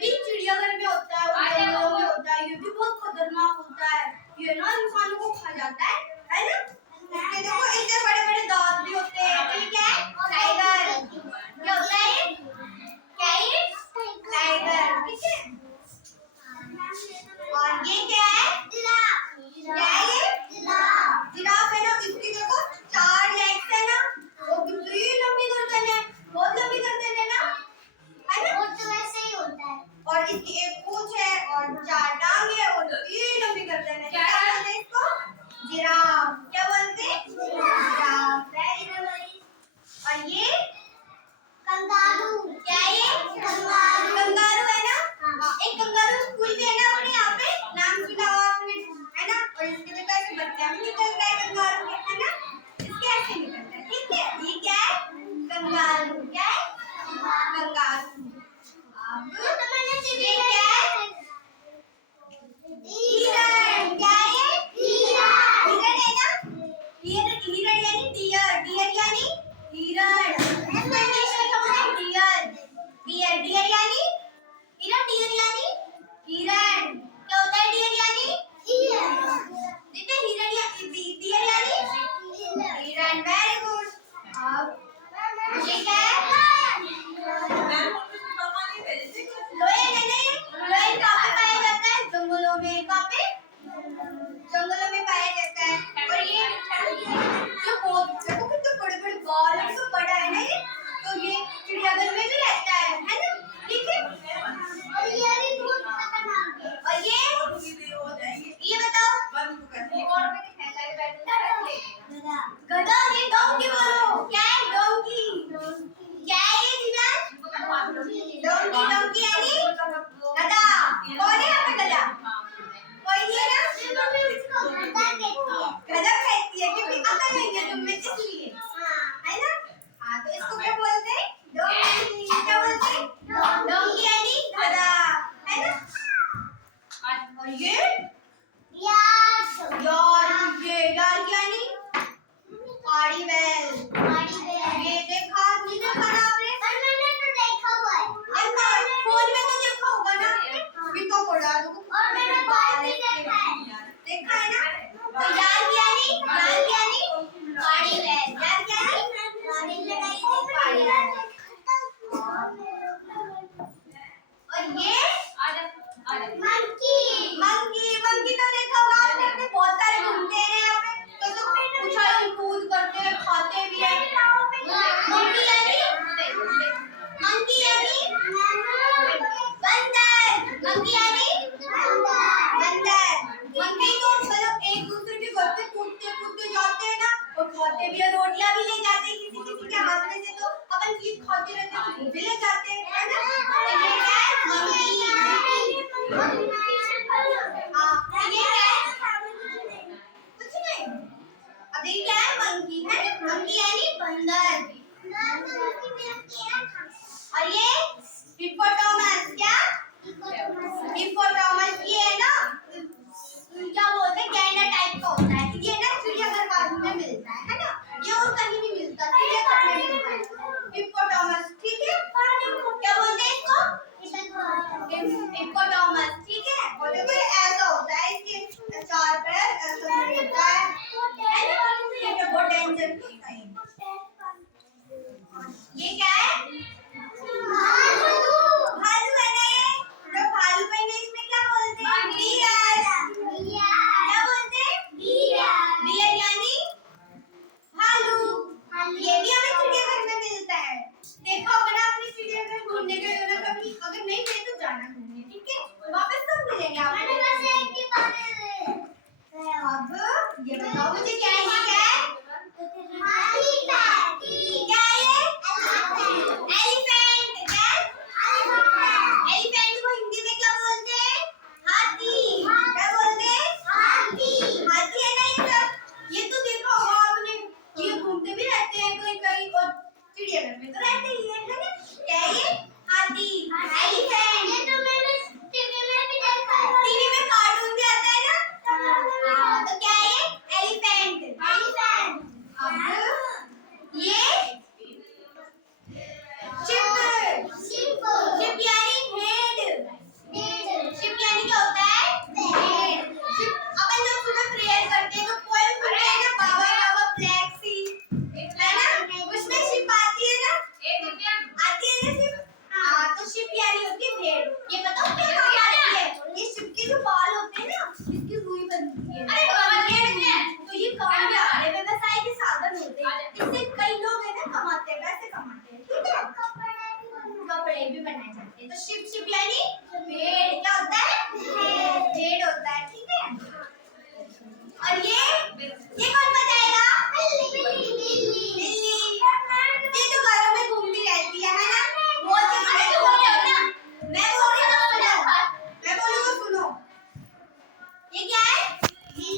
भी चिड़ियाघर में होता है और जंगलों में होता है। ये भी बहुत खतरनाक होता है। ये ना इंसानों को खा जाता है ना। इसके देखो इतने बड़े बड़े दांत भी होते हैं। ठीक है, टाइगर क्या होता है? क्या है? टाइगर। ठीक है, और ये क्या है? क्या है ये? जिराफ है ना। इसकी देखो 4 लेग्स है ना, वो कितनी लंबी गर्दन है, बहुत लंबी गर्दन है ना, है ना। वो तो ऐसे ही होता है। और इसकी एक पूंछ है और 4 टांगे और 3 लंबी गर्दन है। क्या बोलते हैं इसको? जिराफ। क्या बोलते हैं? जिराफ। Very nice. और ये कंगारू। क्या है ये? कंगारू। कंगारू है ना। हाँ, एक कंगारू स्कूल में है ना अपने यहाँ पे, नाम सुना हो आपने, है ना। और इसके देखो ऐसे बच्चा भी निकल रहा है कंगारू के, है ना। इसके ऐसे निकल रहा है। ठीक है, ये क्या है? कंगारू। क्या है? कंगारू। अब ये क्या है? हिरण। क्या है? हिरण है ना। हिरण यानी डियर। डियर यानी हिरण। इंग्लिश में क्या होता है? डियर। डियर। डियर यानी डियर यानी हिरण। क्या होता है डियर यानी? देखिए हिरण या डियर यानी हिरण। Very good. अब ये क्या है? लोहे। नहीं, लोहे कहाँ पे पाया जाता है? जंगलों में। कहाँ पे? जंगलों में पाया जाता है। और ये जो देखो कितने बड़े बड़े बाल है, तो बड़ा है ना ये, तो ये चिड़ियाघर में भी रहता है ना। ठीक है, और ये भी बहुत खतरनाक है। और ये बताओ गधा। ये डोंकी बोलो। क्या है? डोंकी। क्या है ये जीवन? डोंकी। डोंकी यानी गधा। कौन है यहाँ पे गधा? कोई नहीं है ना। गधा कहती है क्योंकि अकल नहीं है तुम में, इसलिए, है ना। हाँ, तो इसको क्या बोलते हैं? डोंकी। क्या बोलते हैं? डोंकी यानी गधा, है ना। और ये यार यानी पाड़ी बैल। ये देखा नहीं? देखा ना आपने? मैंने तो देखा हुआ है। फोन में तो देखा होगा ना आपने। भी तो पढ़ा दो। और मैंने बाल भी देखा है। देखा है ना। तो यार यानी पाड़ी बैल। यार यानी पाड़ी बैल। और ये मंकी। मंकी तो देखा होगा आपने। बहुत सारे घूमते हैं यहाँ पे, तो उछल कूद करते हैं, खाते भी हैं। मंकी यानी बंदर। मंकी यानी बंदर। मंकी तो मतलब एक दूसरे के घर पे कूदते कूदते जाते हैं ना, और खाते भी हैं, रोटियां भी ले जाते हैं किसी किसी के हाथ में से। तो अपन चीज खाते रहते हैं तो वो भी ले जाते हैं, है ना। तो ये क्या है? मंकी। हाँ, ये क्या है? कुछ नहीं। अब ये क्या है? मंकी, है ना। मंकी यानी बंदर। और ये हिप्पोपोटामस। क्या? हिप्पोपोटामस। ये है ना, क्या बोलते हैं, गैंडा टाइप का होता है। ये ना चिड़ियाघर बाजू में मिलता है ना। ये और कहीं नहीं मिलता, चिड़ियाघर में मिलता है हिप्पोपोटामस। ठीक है, क्या बोलते हैं इसको? हिप्पोपोटामस। ठीक है, और देखो ये ऐसा होता है, इसके 4 पैर ऐसा होता है ना। ये बहुत डेंजर होता है। ये क्या है? भालू है ना ये। जो भालू को इंग्लिश में क्या बोलते हैं? डियर। क्या बोलते हैं? डियर यानी भालू। ये भी हमें चिड़ियाघर में मिलता है। देखा होगा ना अपनी चिड़ियाघर घूमने गए हो ना कभी? अगर नहीं गए तो जाना घूमने। ठीक है, वापस कब मिलेंगे आपको? अब ये बताओ मुझे क्या है? क्या है? क्या है ये? एलिफेंट। क्या? एलिफेंट को हिंदी में क्या बोलते हैं? हाथी। क्या बोलते हैं? हाथी है ना ये सब। ये तो देखा होगा आपने, ये घूमते भी रहते हैं कहीं कहीं, और चिड़ियाघर में तो रहते ही है ना। क्या है ये? हाथी। एलिफेंट। ये तो मैंने टीवी में भी देखा है। टीवी में कार्टून भी आता है ना। तो क्या है ये? एलिफेंट। जो बाल होते हैं ना इसकी रुई बनती है। तो ये काम के आड़े व्यवसाय के साधन होते हैं। इससे कई लोग है ना कमाते हैं, पैसे कमाते हैं। ठीक है, कपड़े भी बनाए जाते हैं। तो शिप यानी भेड़, क्या होता है? भेड़ होता है। ठीक है, और ये कौन बताएगा?